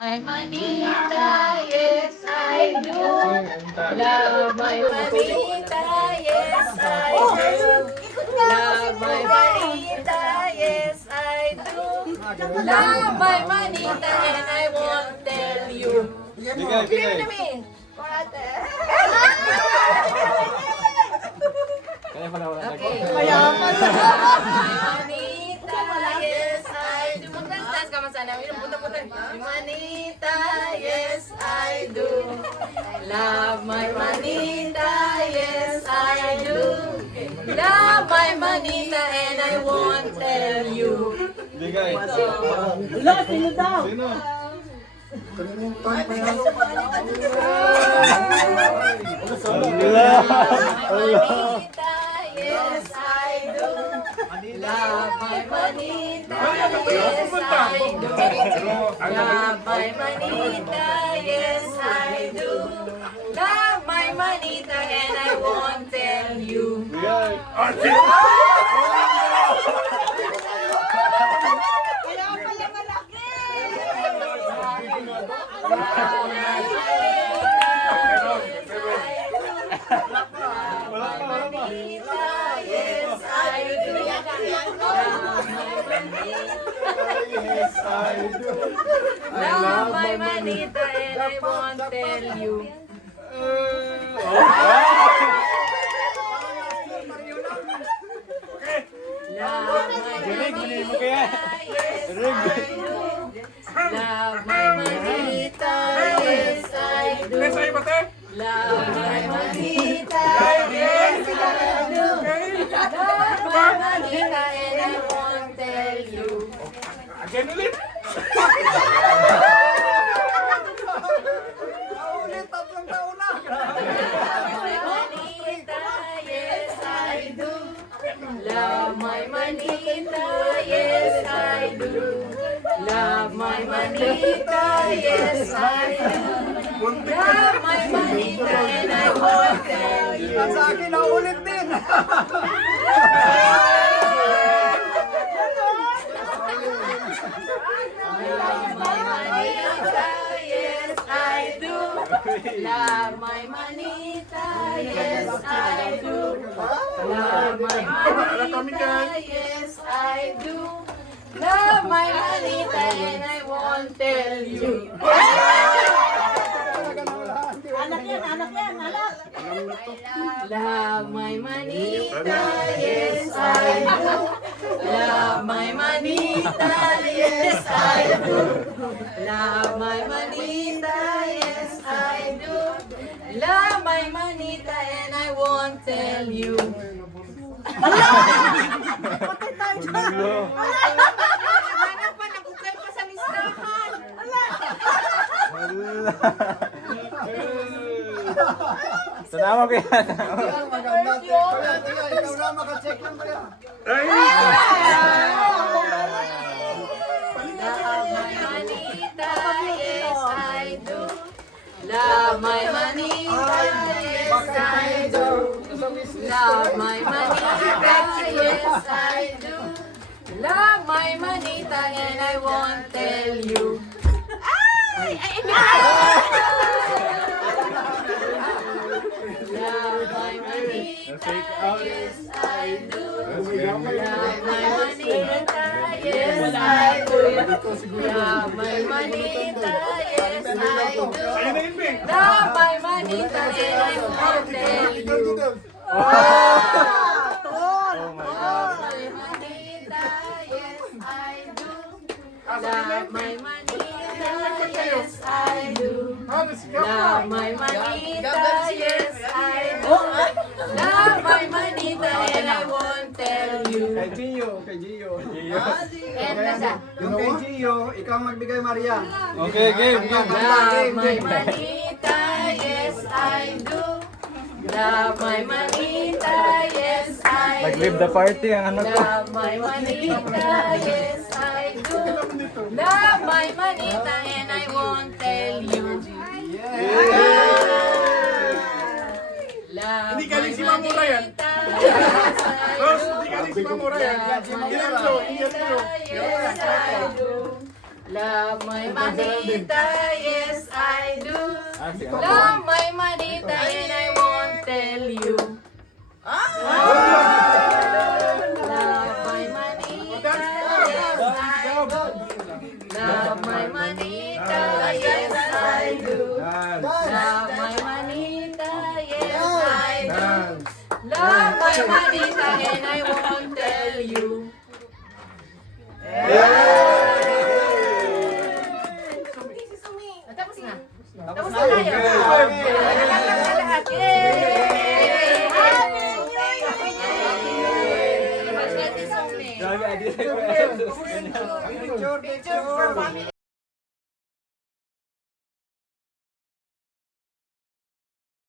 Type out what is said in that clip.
My manita, yes I do. Love my manita, yes I do. Love my manita, yes I do. Love my manita and I won't tell you. Bigay na mi. Okay. Mayaman. My manita, yes I do. Magdance ka man sana. Puta-puta. My manita, yes I do. Love my manita, yes I do. Love my manita and I won't tell you. Bigay. Wala, sino daw? Sino? Manita, yes I do. Love my manita, yes I do. Love my manita, yes I do. Love my manita and I won't tell you. Bigay. Yes, I do. Yes, I do. Love my manita and I won't tell you. Love my manita, yes I do. Love my manita, yes I do. Love my manita, yes I do. Love my manita and I won't tell you. Again ulit. Love my manita, yes I do. Love my manita, yes I do. Love my manita and I won't tell you. Sa akin na ulit din. Love my manita, yes I do. Love my manita, yes I do. Love my manita, yes I do. Love my manita and I won't tell you. Anak yan, anak. Love my manita, yes I do. Love my manita, yes I do. Love my manita, yes I do. Love my manita and I won't tell you. Hanap pa, nagukay pa sa listahan. Tanawa ko yan. Ikaw na makacheck lang kaya. Love my manita, yes I do. Love my manita, yes I do. Love my manita, yes I do. Love my manita and I won't tell you. Love my manita, yes I do. Love my manita, yes I do. Love my manita, yes I do. Love my manita and I won't tell you. Love my manita, yes I do. Love my manita, yes I do. Love my manita, yes I do. Love my manita and I won't tell you. Kay Gio. And nasa? Yung kay Gio, ikaw magbigay Maria. Okay, game. Love my manita, yes I do. Love my manita, yes I do. Nag-leave the party ang ano ko. Love my manita, yes I do. Love my manita and I won't tell you. Love Hindi galing si my Mamura yan. manita, yes I Ross, do. hindi galing si Mamura yan. Love my Ilan to? manita, yes I do. Love my manita, yes I do. Ah, si Love my manita and I won't tell you. Love my manita, yes I do. Love my manita, yes I do. Love my manita, yes I do. Love my manita and I won't tell you. Tapos na. Tapos na tayo. Lahat. Yay! Happy New Year! Mas natin sa umi. Grabe, adi. Picture for family.